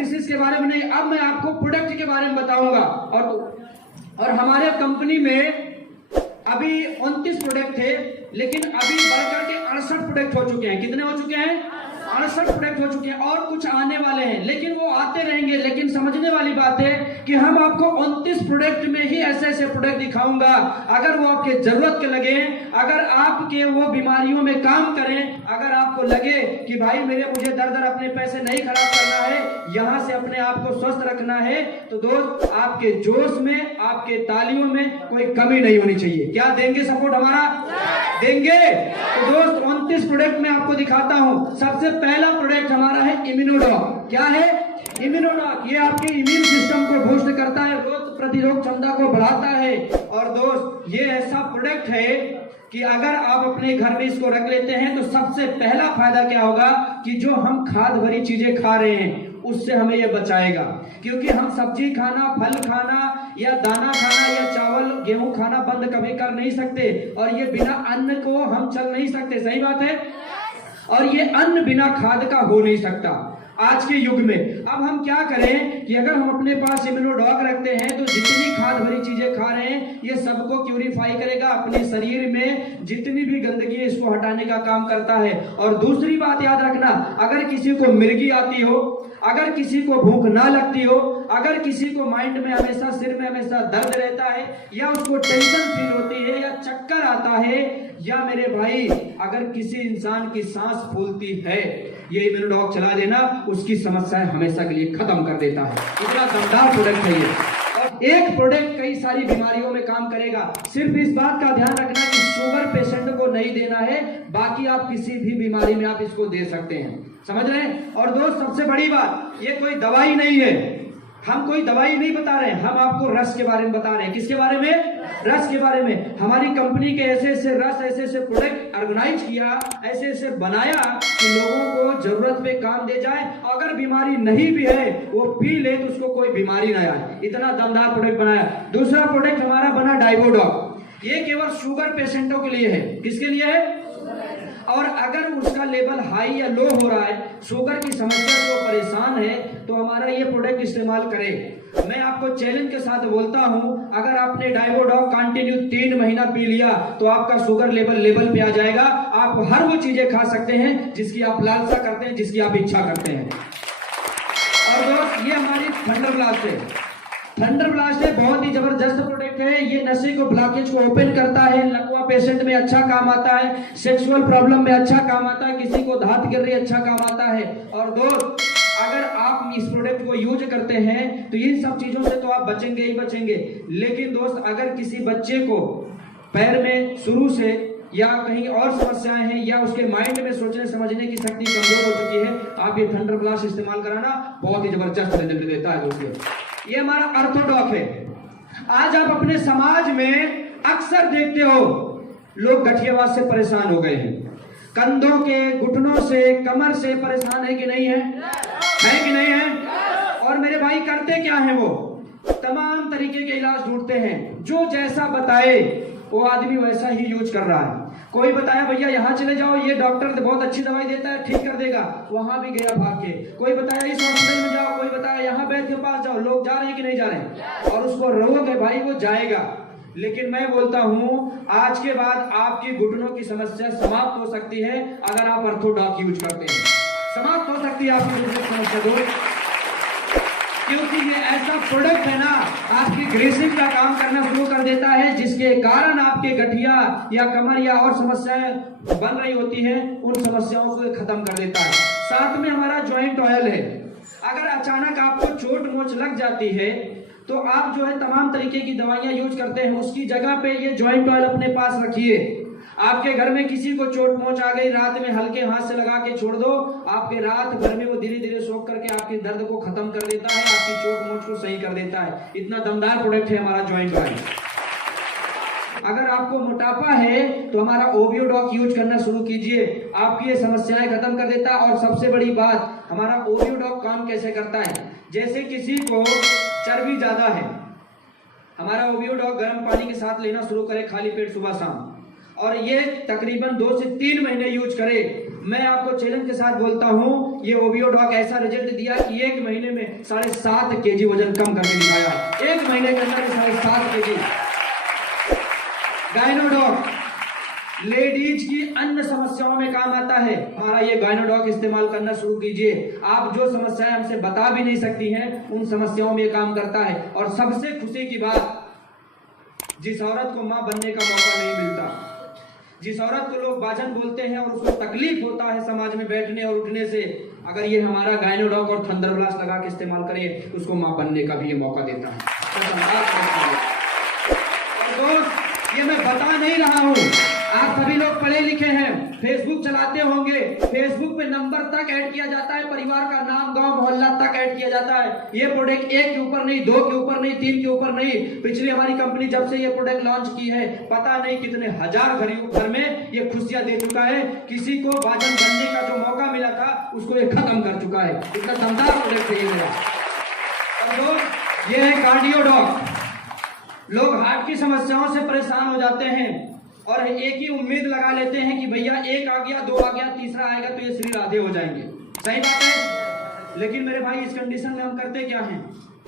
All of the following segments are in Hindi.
डायलिसिस के बारे में नहीं, अब मैं आपको प्रोडक्ट के बारे में बताऊंगा। और हमारे कंपनी में अभी 29 प्रोडक्ट थे, लेकिन अभी बढ़कर के 68 प्रोडक्ट हो चुके हैं। कितने हो चुके हैं? 68 प्रोडक्ट हो चुके हैं और कुछ आने वाले हैं, लेकिन वो आते रहेंगे। लेकिन समझने वाली बात है कि हम आपको 29 प्रोडक्ट में ही ऐसे ऐसे प्रोडक्ट दिखाऊंगा, अगर वो आपके जरूरत के लगे, अगर आपके वो बीमारियों में काम करें, अगर आपको लगे कि भाई मुझे दर दर अपने पैसे नहीं खराब करना है, यहां से अपने आप को स्वस्थ रखना है, तो दोस्त आपके जोश में, आपके तालियों में कोई कमी नहीं होनी चाहिए। क्या देंगे सपोर्ट हमारा? देंगे। तो दोस्त 29 प्रोडक्ट में आपको दिखाता हूं। सबसे पहला प्रोडक्ट हमारा है इम्यूनोडॉक। क्या है? इम्यूनोडॉक। ये आपके इम्यून सिस्टम को बूस्ट करता है, रोग प्रतिरोधक क्षमता को बढ़ाता है। और दोस्त ये ऐसा प्रोडक्ट है कि अगर आप अपने घर में इसको रख लेते हैं तो सबसे पहला फायदा क्या होगा कि जो हम खाद भरी चीजें खा रहे हैं उससे हमें ये बचाएगा। क्योंकि हम सब्जी खाना, फल खाना या दाना खाना या चावल गेहूं खाना बंद कभी कर नहीं सकते, और ये बिना अन्न को हम चल नहीं सकते। सही बात है। और ये अन्न बिना खाद का हो नहीं सकता आज के युग में। अब हम क्या करें कि अगर हम अपने पास इम्यूनोडॉक रखते हैं तो जितनी खाद भरी चीजें खा रहे हैं ये सबको प्यूरिफाई करेगा, अपने शरीर में जितनी भी गंदगी है इसको हटाने का काम करता है। और दूसरी बात याद रखना, अगर किसी को मिर्गी आती हो, अगर किसी को भूख ना लगती हो, अगर किसी को माइंड में हमेशा, सिर में हमेशा दर्द रहता है, या उसको टेंशन फील होती है, या चक्कर आता है, या मेरे भाई अगर किसी इंसान की सांस फूलती है, ये इम्यूनोडॉक चला देना उसकी समस्याएं हमेशा के लिए खत्म कर देता है। इतना दमदार प्रोडक्ट है ये। और एक प्रोडक्ट कई सारी बीमारियों में काम करेगा। सिर्फ इस बात का ध्यान रखना कि शुगर पेशेंट को नहीं देना है, बाकी आप किसी भी बीमारी में आप इसको दे सकते हैं। समझ रहे हैं? और दोस्त सबसे बड़ी बात, ये कोई दवाई नहीं है, हम कोई दवाई नहीं बता रहे हैं, हम आपको रस के बारे में बता रहे हैं। किसके बारे में? रस के बारे में। हमारी कंपनी के ऐसे ऐसे रस, ऐसे ऐसे प्रोडक्ट ऑर्गेनाइज किया, ऐसे ऐसे बनाया कि लोगों को जरूरत पे काम दे जाए। अगर बीमारी नहीं भी है वो पी ले तो उसको कोई बीमारी ना आए, इतना दमदार प्रोडक्ट बनाया। दूसरा प्रोडक्ट हमारा बना डाइवोडॉक। ये केवल शुगर पेशेंटों के लिए है। किसके लिए है? और अगर उसका लेवल हाई या लो हो रहा है, शुगर की समस्या से वो परेशान है, तो हमारा ये प्रोडक्ट इस्तेमाल करें। मैं आपको चैलेंज के साथ बोलता हूं, अगर आपने डाइवोडॉक कंटिन्यू 3 महीना पी लिया तो आपका शुगर लेवल पे आ जाएगा। आप हर वो चीजें खा सकते हैं जिसकी आप लालसा करते हैं, जिसकी आप इच्छा करते हैं। और दोस्त ये हमारी थंडर ब्लास्ट है। थंडर ब्लास्ट है बहुत ही जबरदस्त प्रोडक्ट है। ये नशे को, ब्लॉकेज को ओपन करता है, लकवा पेशेंट में अच्छा काम आता है, सेक्सुअल प्रॉब्लम में अच्छा काम आता है, किसी को धात गिर रही अच्छा काम आता है। और दोस्त अगर आप इस प्रोडक्ट को यूज करते हैं तो इन सब चीजों से तो आप बचेंगे ही बचेंगे। लेकिन दोस्त अगर किसी बच्चे को पैर में शुरू से या कहीं और समस्याएं हैं, या उसके माइंड में सोचने समझने की शक्ति कमजोर हो चुकी है, आप ये थंडर ब्लास्ट इस्तेमाल कराना बहुत ही जबरदस्त रिजल्ट देता है दोस्तों। ये हमारा ऑर्थोडॉक है। आज आप अपने समाज में अक्सर देखते हो लोग गठियावाद से परेशान हो गए हैं, कंधों के, घुटनों से, कमर से परेशान है कि नहीं है? है कि नहीं है? और मेरे भाई करते क्या है, वो तमाम तरीके के इलाज ढूंढते हैं। जो जैसा बताए वो आदमी वैसा ही यूज कर रहा है। कोई बताया भैया यहाँ चले जाओ, ये डॉक्टर बहुत अच्छी दवाई देता है, ठीक कर देगा, वहां भी गया भाग के। कोई बताया इस हॉस्पिटल में जाओ, कोई बताया यहाँ वैद्य के पास जाओ। लोग जा रहे हैं कि नहीं जा रहे हैं? और उसको रोग है भाई, वो जाएगा। लेकिन मैं बोलता हूं आज के बाद आपकी घुटनों की समस्या समाप्त हो सकती है अगर आप ऑर्थोडॉक यूज करते हैं। समाप्त हो सकती है आपकी घुटनों की समस्या, क्योंकि ये ऐसा प्रोडक्ट है ना, आपकी ग्रेसिंग का काम करना शुरू कर देता है, जिसके कारण आपके गठिया या कमर या और समस्याएं बन रही होती हैं, उन समस्याओं को खत्म कर देता है। साथ में हमारा जॉइंट ऑयल है। अगर अचानक आपको चोट मोच लग जाती है तो आप जो है तमाम तरीके की दवाइयां यूज करते हैं, उसकी जगह पे ये जॉइंट ऑयल अपने पास रखिए। आपके घर में किसी को चोट पहुंच आ गई, रात में हल्के हाथ से लगा के छोड़ दो, आपके रात भर में वो धीरे धीरे सोख करके आपके दर्द को खत्म कर देता है, आपकी चोट मोच को सही कर देता है। इतना दमदार प्रोडक्ट है हमारा जॉइंट ऑयल। अगर आपको मोटापा है तो हमारा ओवियोडॉक यूज करना शुरू कीजिए, आपकी ये समस्याएं खत्म कर देता है। और सबसे बड़ी बात, हमारा ओवियोडॉक काम कैसे करता है, जैसे किसी को चर्बी ज्यादा है, हमारा ओवियोडॉक गर्म पानी के साथ लेना शुरू करे खाली पेट सुबह शाम, और ये तकरीबन 2 से 3 महीने यूज करे। मैं आपको चैलेंज के साथ बोलता हूं ये ओबियो डॉग ऐसा रिजल्ट दिया कि 1 महीने में 7.5 kg वजन कम करके दिखाया है। 1 महीने के अंदर 7.5 kg। गायनोडॉग लेडीज की अन्य समस्याओं में काम आता है। हमारा ये गायनोडॉग इस्तेमाल करना शुरू कीजिए। आप जो समस्याएं हमसे बता भी नहीं सकती हैं, उन समस्याओं में ये काम करता है। और सबसे खुशी की बात, जिस औरत को मां बनने का मौका नहीं मिलता, जिस औरत को लोग बाजन बोलते हैं और उसको तकलीफ होता है समाज में बैठने और उठने से, अगर ये हमारा गायनोडॉग और थंडर ब्लास्ट लगा के इस्तेमाल करे, उसको मां बनने का भी ये मौका देता है। और दोस्त, ये मैं बता नहीं रहा हूं, आप सभी लोग पढ़े लिखे हैं, फेसबुक चलाते होंगे। फेसबुक पे नंबर तक ऐड किया जाता है, परिवार का नाम, गांव, मोहल्ला तक ऐड किया जाता है। ये प्रोडक्ट 1 के ऊपर नहीं, 2 के ऊपर नहीं, 3 के ऊपर नहीं। पिछली हमारी कंपनी जब से ये प्रोडक्ट लॉन्च की है, पता नहीं कितने हजार घर में ये खुशियां दे चुका है। किसी को बाजन बनने का जो मौका मिला था, उसको ये खत्म कर चुका है। इतना दमदार प्रोडक्ट है ये मेरा। और दोस्त, ये है कार्डियो डॉग। लोग हार्ट की समस्याओं से परेशान हो जाते हैं और एक ही उम्मीद लगा लेते हैं कि भैया 1 आ गया, 2 आ गया, तीसरा आएगा तो ये शरीर आधे हो जाएंगे। सही बात है, लेकिन मेरे भाई इस कंडीशन में हम करते क्या हैं?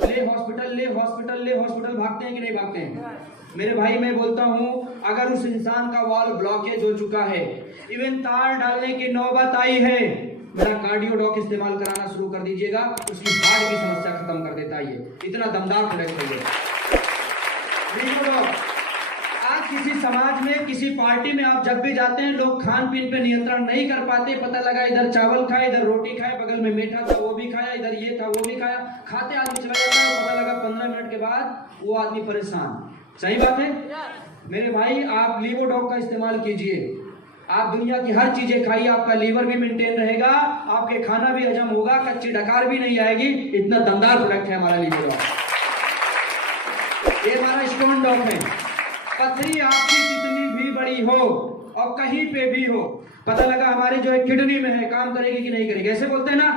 ले हॉस्पिटल, ले हॉस्पिटल, ले हॉस्पिटल, भागते हैं कि नहीं भागते हैं? मेरे भाई मैं बोलता हूं, अगर उस इंसान का वॉल ब्लॉकेज हो चुका है, इवन तार डालने की नौबत आई है, मेरा कार्डियो डॉग इस्तेमाल कराना शुरू कर दीजिएगा। उसकी हार्ट की समस्या खत्म कर देता है। ये इतना दमदार प्रोडक्ट है ये। आज किसी समाज में, किसी पार्टी में आप जब भी जाते हैं, लोग खान पीन पे नियंत्रण नहीं कर पाते। पता लगा इधर चावल खाए, इधर रोटी खाए, बगल में मीठा था वो भी खाया, इधर ये था वो भी खाया, खाते आदमी चला जाता है। पता लगा 15 मिनट के बाद वो आदमी परेशान। सही बात है मेरे भाई, आप लीवो डॉग का इस्तेमाल कीजिए। आप दुनिया की हर चीजें खाइए, आपका लीवर भी मेंटेन रहेगा, आपके खाना भी हजम होगा, कच्ची डकार भी नहीं आएगी। इतना दमदार प्रोडक्ट है हमारा लीवो डॉग। ये हमारा स्टोन डॉग है। पथरी आपकी जितनी भी बड़ी हो और कहीं पे भी हो, पता लगा हमारे जो है किडनी में है, काम करेगी कि नहीं करेगी, ऐसे बोलते हैं ना।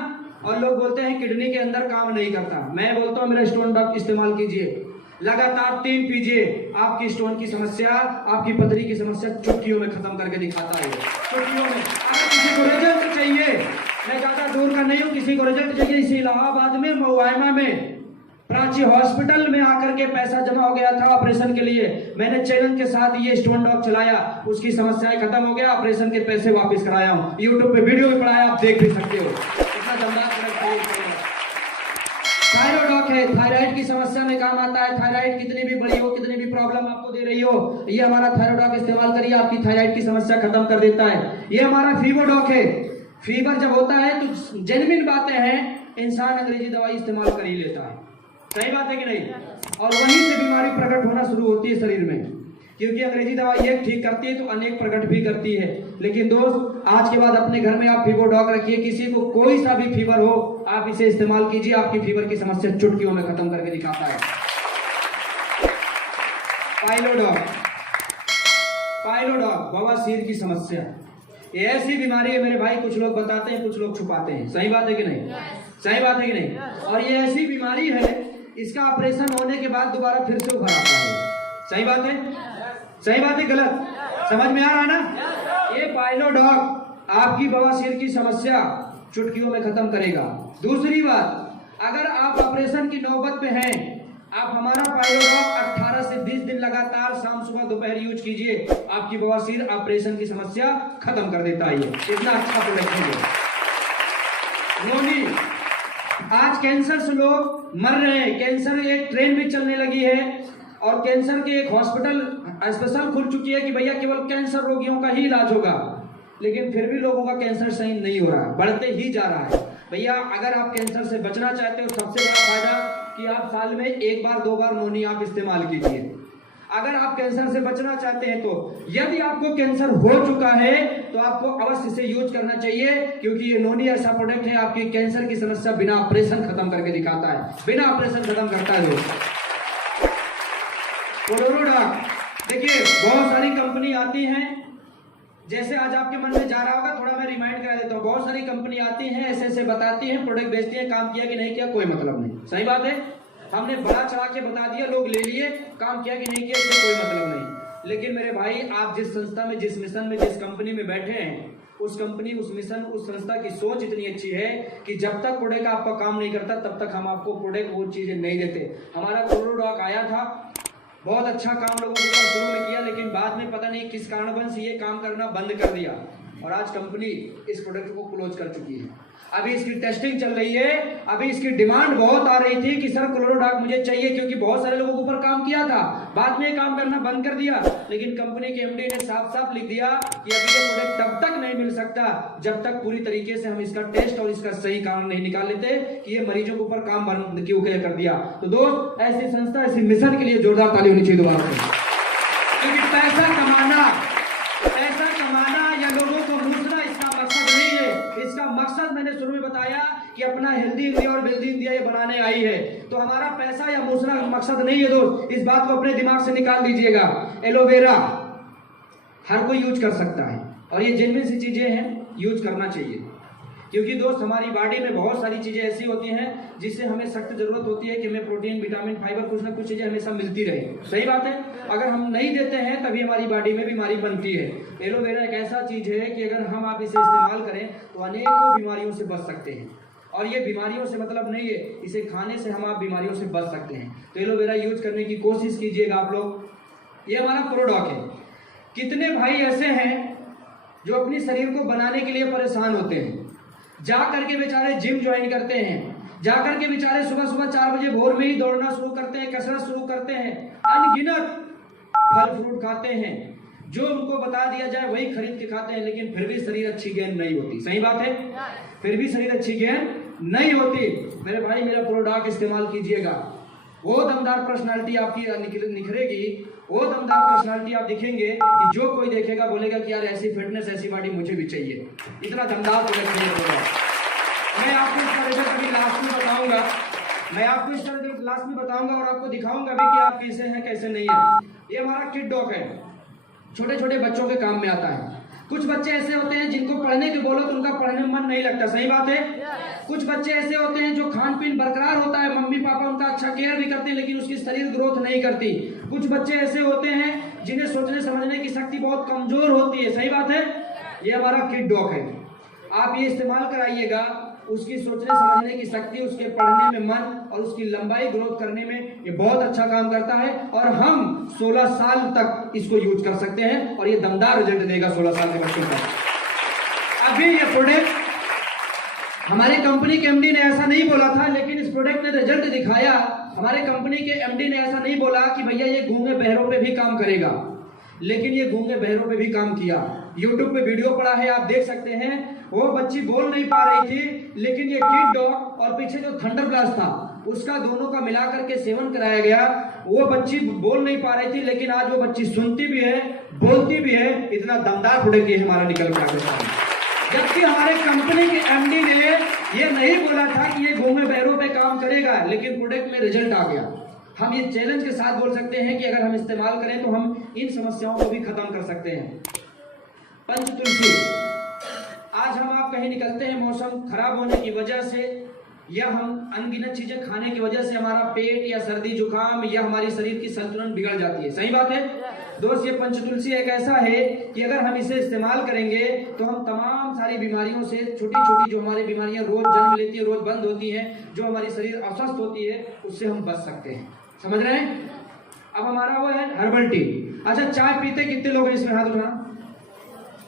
और लोग बोलते हैं किडनी के अंदर काम नहीं करता। मैं बोलता हूं मेरा स्टोन डॉग इस्तेमाल कीजिए, लगातार 3 पीजिए। आपकी स्टोन की समस्या, आपकी पथरी की समस्या चुटकियों में खत्म करके दिखाता है। चुटकियों में। अगर किसी को रिजल्ट चाहिए, मैं ज्यादा दूर का नहीं हूँ, किसी को रिजल्ट चाहिए, इसे इलाहाबाद में, मुआयना में, प्राची हॉस्पिटल में आकर के पैसा जमा हो गया था ऑपरेशन के लिए, मैंने चैनल के साथ ये स्टोन डॉग चलाया, उसकी समस्याएं खत्म हो गया, ऑपरेशन के पैसे वापस कराया हूँ। यूट्यूब पे वीडियो भी पढ़ाया, आप देख भी सकते हो। इतना दमदार प्रोडक्ट है। थायराइड है, थायराइड की समस्या में काम आता है। थायराइड कितनी भी बड़ी हो, कितनी भी प्रॉब्लम आपको दे रही हो, ये हमारा थायराइड डॉग इस्तेमाल करिए, आपकी थायराइड की समस्या खत्म कर देता है। ये हमारा फीवर डॉग है। फीवर जब होता है तो जेन्युइन बातें हैं, इंसान अंग्रेजी दवाई इस्तेमाल कर ही लेता है। सही बात है कि नहीं? और वहीं से बीमारी प्रकट होना शुरू होती है शरीर में, क्योंकि अंग्रेजी दवाई एक ठीक करती है तो अनेक प्रकट भी करती है। लेकिन दोस्त, आज के बाद अपने घर में आप फीवर डॉग रखिए। किसी को कोई सा भी फीवर हो, आप इसे इस्तेमाल कीजिए, आपकी फीवर की समस्या चुटकियों में खत्म करके दिखाता है। पाइलो डॉग, पाइलो डॉग बवासीर की समस्या, ये ऐसी बीमारी है मेरे भाई, कुछ लोग बताते हैं, कुछ लोग छुपाते हैं। सही बात है कि नहीं? सही बात है कि नहीं? और ये ऐसी बीमारी है, इसका ऑपरेशन होने के बाद दोबारा फिर से उभर आता है। सही बात है? सही बात है गलत? समझ में आ रहा है ना? ये पाइलो डॉग आपकी बवासीर की समस्या चुटकियों में खत्म करेगा। दूसरी बात, अगर आप ऑपरेशन की नौबत पे हैं, आप हमारा पाइलो डॉग 18 से 20 दिन लगातार शाम सुबह दोपहर यूज कीजिए, आपकी बवासीर ऑपरेशन की समस्या खत्म कर देता है। इतना अच्छा प्रोडक्ट है। नोनी, आज कैंसर से लोग मर रहे हैं। कैंसर एक ट्रेन भी चलने लगी है और कैंसर के एक हॉस्पिटल स्पेशल खुल चुकी है कि भैया केवल कैंसर रोगियों का ही इलाज होगा। लेकिन फिर भी लोगों का कैंसर सही नहीं हो रहा है, बढ़ते ही जा रहा है। भैया अगर आप कैंसर से बचना चाहते हो, सबसे बड़ा फायदा कि आप साल में 1 बार 2 बार नोनी आप इस्तेमाल कीजिए। अगर आप कैंसर से बचना चाहते हैं तो, यदि आपको कैंसर हो चुका है तो आपको अवश्य इसे यूज करना चाहिए, क्योंकि ये नोनी ऐसा प्रोडक्ट है आपकी कैंसर की समस्या बिना ऑपरेशन खत्म करके दिखाता है, बिना ऑपरेशन खत्म करता है। कोडोरो डॉग, देखिए बहुत सारी कंपनी आती हैं, जैसे आज आपके मन में जा रहा होगा, थोड़ा मैं रिमाइंड करा देता हूँ। बहुत सारी कंपनी आती हैं, ऐसे ऐसे बताती हैं, प्रोडक्ट बेचती हैं, काम किया कि नहीं किया कोई मतलब नहीं। सही बात है, हमने बड़ा चढ़ा के बता दिया, लोग ले लिए, काम किया कि नहीं किया इससे कोई मतलब नहीं। लेकिन मेरे भाई, आप जिस संस्था में, जिस मिशन में, जिस कंपनी में बैठे हैं, उस कंपनी, उस मिशन, उस संस्था की सोच इतनी अच्छी है कि जब तक प्रोडक्ट आपका काम नहीं करता तब तक हम आपको प्रोडक्ट वो चीज़ें नहीं देते। हमारा क्लोरोडॉक आया था, बहुत अच्छा काम लोगों को शुरू में किया, लेकिन बाद में पता नहीं किस कारणवश ये काम करना बंद कर दिया और आज कंपनी इस प्रोडक्ट को क्लोज कर चुकी है। अभी इसकी टेस्टिंग चल रही है। अभी इसकी डिमांड बहुत आ रही थी कि सर क्लोरोडॉक मुझे चाहिए, क्योंकि बहुत सारे लोगों के ऊपर काम किया था, बाद में काम करना बंद कर दिया। लेकिन कंपनी के एमडी ने साफ साफ लिख दिया कि अभी ये प्रोडक्ट तब तक नहीं मिल सकता जब तक पूरी तरीके से हम इसका टेस्ट और इसका सही कारण नहीं निकाल लेते कि ये मरीजों के ऊपर काम बंद क्यों कर दिया। तो दोस्त, ऐसी संस्था, ऐसी मिशन के लिए जोरदार ताली होनी चाहिए दोबारा से। क्योंकि पैसा कमाना या लोगों को मूसना इसका मकसद नहीं है। इसका मकसद मैंने शुरू में बताया कि अपना हेल्दी इंडिया और वेल्दी इंडिया ये बनाने आई है। तो हमारा पैसा या मूसना मकसद नहीं है दोस्त, इस बात को अपने दिमाग से निकाल दीजिएगा। एलोवेरा हर कोई यूज कर सकता है और ये जेन्युइन सी चीजें हैं, यूज करना चाहिए। क्योंकि दोस्त, हमारी बॉडी में बहुत सारी चीजें ऐसी होती हैं जिससे हमें सख्त जरूरत होती है कि हमें प्रोटीन, विटामिन, फाइबर, कुछ ना कुछ चीजें हमेशा मिलती रहे। सही बात है। अगर हम नहीं देते हैं तभी हमारी बॉडी में बीमारी बनती है। एलोवेरा एक ऐसा चीज है कि अगर हम आप इसे इस्तेमाल करें तो अनेकों बीमारियों से बच सकते हैं। और ये बीमारियों से मतलब नहीं है, इसे खाने से हम आप बीमारियों से बच सकते हैं। तो एलोवेरा यूज करने की कोशिश कीजिएगा आप लोग। ये हमारा प्रोडक्ट है। कितने भाई ऐसे हैं जो अपनी शरीर को बनाने के लिए परेशान होते हैं, जा करके बेचारे जिम ज्वाइन करते हैं, जा करके बेचारे सुबह सुबह 4 बजे भोर में ही दौड़ना शुरू करते हैं, कसरत शुरू करते हैं, अनगिनत फल फ्रूट खाते हैं, जो उनको बता दिया जाए वही खरीद के खाते हैं, लेकिन फिर भी शरीर अच्छी गेंद नहीं होती। सही बात है। फिर भी शरीर अच्छी गेंद नहीं होती। मेरे भाई, मेरा प्रोडक्ट इस्तेमाल कीजिएगा, वो दमदार पर्सनालिटी आपकी निखरेगी, वो दमदार पर्सनालिटी आप दिखेंगे कि जो कोई देखेगा बोलेगा कि यार ऐसी फिटनेस, ऐसी बॉडी मुझे भी चाहिए। इतना दमदार प्रोडक्ट है। मैं आपको इसका रिजल्ट अभी लास्ट में बताऊंगा, और आपको दिखाऊंगा भी कि आप कैसे हैं कैसे नहीं है। ये हमारा किड डॉग है, छोटे छोटे बच्चों के काम में आता है। कुछ बच्चे ऐसे होते हैं जिनको पढ़ने के बोलो तो उनका पढ़ने में मन नहीं लगता। सही बात है। कुछ बच्चे ऐसे होते हैं जो खान पीन बरकरार होता है, मम्मी पापा उनका अच्छा केयर भी करते हैं, लेकिन उसकी शरीर ग्रोथ नहीं करती। कुछ बच्चे ऐसे होते हैं जिन्हें सोचने समझने की शक्ति बहुत कमजोर होती है। सही बात है। ये हमारा किड डॉग है। आप ये इस्तेमाल कराइएगा, उसकी सोचने समझने की शक्ति, उसके पढ़ने में मन और उसकी लंबाई ग्रोथ करने में ये बहुत अच्छा काम करता है। और हम 16 साल तक इसको यूज कर सकते हैं और ये दमदार रिजल्ट देगा 16 साल के बच्चों का। अभी ये प्रोडक्ट हमारी कंपनी के एमडी ने ऐसा नहीं बोला था, लेकिन इस प्रोडक्ट ने रिजल्ट दिखाया। हमारे कंपनी के एमडी ने ऐसा नहीं बोला कि भैया ये गूंगे बहरों पे भी काम करेगा, लेकिन ये गूंगे बहरों पे भी काम किया। यूट्यूब पे वीडियो पड़ा है, आप देख सकते हैं। वो बच्ची बोल नहीं पा रही थी, लेकिन ये किड डॉग और पीछे जो थंडर ब्लास्ट था उसका दोनों का मिला करके सेवन कराया गया। वो बच्ची बोल नहीं पा रही थी, लेकिन आज वो बच्ची सुनती भी है, बोलती भी है। इतना दमदार प्रोडक्ट ये हमारा निकल के आ गया। जबकि हमारे कंपनी के एमडी ने ये नहीं बोला था कि ये गूंगे बहरों पे काम करेगा, लेकिन प्रोडक्ट में रिजल्ट आ गया। हम ये चैलेंज के साथ बोल सकते हैं कि अगर हम इस्तेमाल करें तो हम इन समस्याओं को भी खत्म कर सकते हैं। पंचतुलसी, आज हम आप कहीं निकलते हैं, मौसम खराब होने की वजह से या हम अनगिनत चीजें खाने की वजह से हमारा पेट या सर्दी जुकाम या हमारी शरीर की संतुलन बिगड़ जाती है। सही बात है दोस्त। ये पंचतुलसी एक ऐसा है कि अगर हम इसे इस्तेमाल करेंगे तो हम तमाम सारी बीमारियों से, छोटी छोटी जो हमारी बीमारियां रोज जन्म लेती है, रोज बंद होती हैं, जो हमारी शरीर अस्वस्थ होती है, उससे हम बच सकते हैं। समझ रहे हैं। अब हमारा वो है हर्बल टी। अच्छा, चाय पीते कितने लोग हैं इसमें? हाथ उठाना।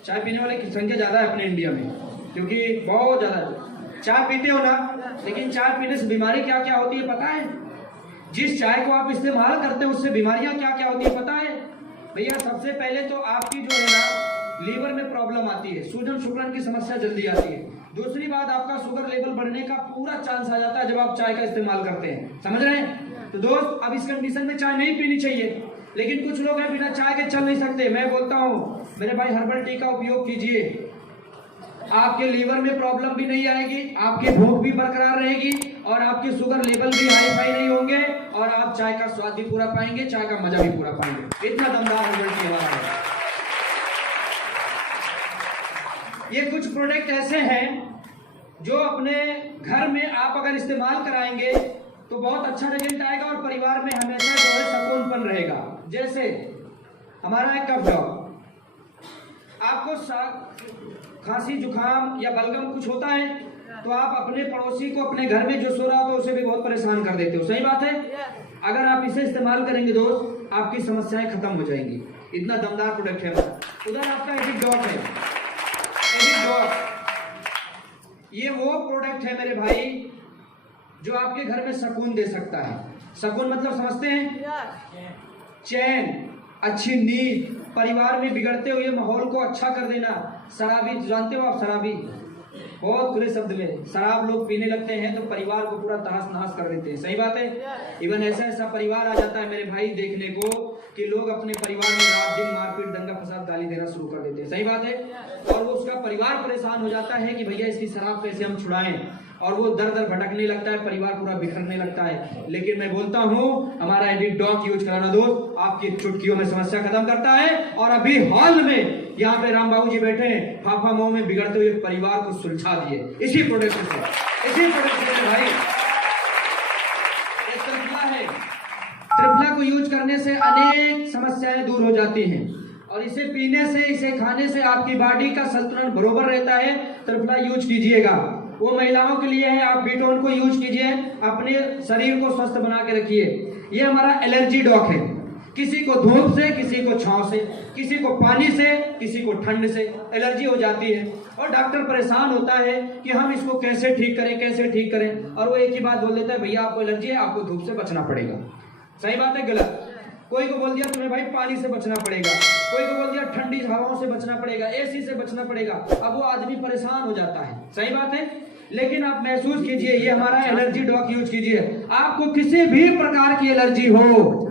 चाय पीने वाले की संख्या ज्यादा है अपने इंडिया में, क्योंकि बहुत ज्यादा चाय पीते हो ना। लेकिन चाय पीने से बीमारी क्या क्या होती है पता है? जिस चाय को आप इस्तेमाल करते हैं उससे बीमारियां क्या क्या होती है पता है भैया? सबसे पहले तो आपकी जो है ना लीवर में प्रॉब्लम आती है, सूजन शुक्रण की समस्या जल्दी आती है। दूसरी बात, आपका शुगर लेवल बढ़ने का पूरा चांस आ जाता है जब आप चाय का इस्तेमाल करते हैं। समझ रहे हैं। तो दोस्त, अब इस कंडीशन में चाय नहीं पीनी चाहिए, लेकिन कुछ लोग हैं बिना चाय के चल नहीं सकते। मैं बोलता हूँ मेरे भाई, हर्बल टी का उपयोग कीजिए, आपके लीवर में प्रॉब्लम भी नहीं आएगी, आपकी भूख भी बरकरार रहेगी और आपके शुगर लेवल भी हाई फाई नहीं होंगे और आप चाय का स्वाद भी पूरा पाएंगे, चाय का मजा भी पूरा पाएंगे। इतना दमदार हर्बल टी हमारा है। ये कुछ प्रोडक्ट ऐसे हैं जो अपने घर में आप अगर इस्तेमाल कराएंगे तो बहुत अच्छा रिजल्ट आएगा और परिवार में हमेशा जो है सुकूनपन रहेगा। जैसे हमारा एक कफ डॉग, आपको खांसी जुकाम या बलगम कुछ होता है तो आप अपने पड़ोसी को अपने घर में जो सो रहा हो तो उसे भी बहुत परेशान कर देते हो, सही बात है। अगर आप इसे इस्तेमाल करेंगे दोस्त, आपकी समस्याएं खत्म हो जाएंगी। इतना दमदार प्रोडक्ट है। उधर आपका एडिडॉक है, एडिडॉक ये वो प्रोडक्ट है मेरे भाई जो आपके घर में सुकून दे सकता है। सुकून मतलब समझते हैं? चैन, अच्छी नींद, परिवार में बिगड़ते हुए माहौल को अच्छा कर देना। शराबी जानते हो आप? शराबी बहुत खुले शब्द में शराब लोग पीने लगते हैं तो परिवार को पूरा तहस नहस कर देते हैं, सही बात है। इवन ऐसा ऐसा परिवार आ जाता है मेरे भाई देखने को कि लोग अपने परिवार में रात दिन मारपीट दंगा फसाद गाली देना शुरू कर देते हैं, सही बात है। और वो उसका परिवार परेशान हो जाता है कि भैया इसकी शराब कैसे हम छुड़ाएं, और वो दर दर भटकने लगता है, परिवार पूरा बिखरने लगता है। लेकिन मैं बोलता हूँ हमारा एडिडॉक यूज कराना दोस्त आपकी चुटकियों में समस्या खत्म करता है। और अभी हाल में यहाँ पे राम बाबू जी बैठे हैं, फाफा मोह में बिगड़ते हुए परिवार को सुलझा दिए इसी प्रोडक्ट से, इसी प्रोडक्ट से भाई। एक त्रिफला है, त्रिफला को यूज करने से अनेक समस्याएं दूर हो जाती हैं और इसे पीने से, इसे खाने से आपकी बॉडी का संतुलन बरोबर रहता है। त्रिफला यूज कीजिएगा, वो महिलाओं के लिए है। आप बीटोन को यूज कीजिए, अपने शरीर को स्वस्थ बना के रखिए। ये हमारा एलर्जी डॉक है। किसी को धूप से, किसी को छांव से, किसी को पानी से, किसी को ठंड से एलर्जी हो जाती है और डॉक्टर परेशान होता है कि हम इसको कैसे ठीक करें, कैसे ठीक करें। और वो एक ही बात बोल देता है, भैया आपको एलर्जी है, आपको धूप से बचना पड़ेगा। सही बात है गलत? कोई को बोल दिया तुम्हें भाई पानी से बचना पड़ेगा, कोई को बोल दिया ठंडी हवाओं से बचना पड़ेगा, एसी से बचना पड़ेगा। अब वो आदमी परेशान हो जाता है, सही बात है। लेकिन आप महसूस कीजिए, ये हमारा एलर्जी डॉक यूज कीजिए। आपको किसी भी प्रकार की एलर्जी हो,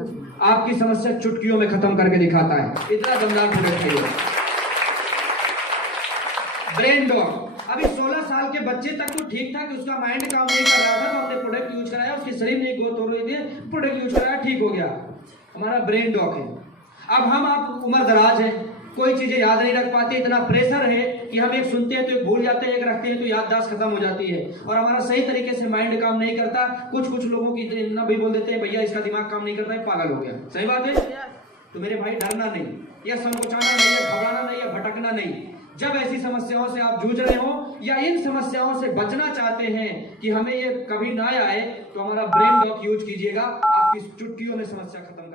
आपकी समस्या चुटकियों में खत्म करके दिखाता है। इतना दमदार प्रोडक्ट है। ब्रेन डॉक, अभी 16 साल के बच्चे तक तो ठीक था कि उसका माइंड काम नहीं कर रहा था तो हमने प्रोडक्ट यूज कराया, उसके शरीर में ग्रोथ हो रही थी, प्रोडक्ट यूज कराया, ठीक हो गया। हमारा ब्रेन डॉक है। अब हम आप उम्र दराज है, कोई चीजें याद नहीं रख पाते, इतना प्रेशर है कि हम एक सुनते हैं तो एक भूल जाते हैं, एक रखते हैं तो याददाश्त खत्म हो जाती है और हमारा सही तरीके से माइंड काम नहीं करता। कुछ लोगों की इतना भी बोल देते हैं भैया इसका दिमाग काम नहीं करता है, पागल हो गया, सही बात है। तो मेरे भाई डरना नहीं, या संकोचाना नहीं, या घबराना नहीं, या भटकना नहीं। जब ऐसी समस्याओं से आप जूझ रहे हो या इन समस्याओं से बचना चाहते हैं कि हमें ये कभी ना आए, तो हमारा ब्रेन डॉक यूज कीजिएगा, आपकी चुटकियों में समस्या खत्म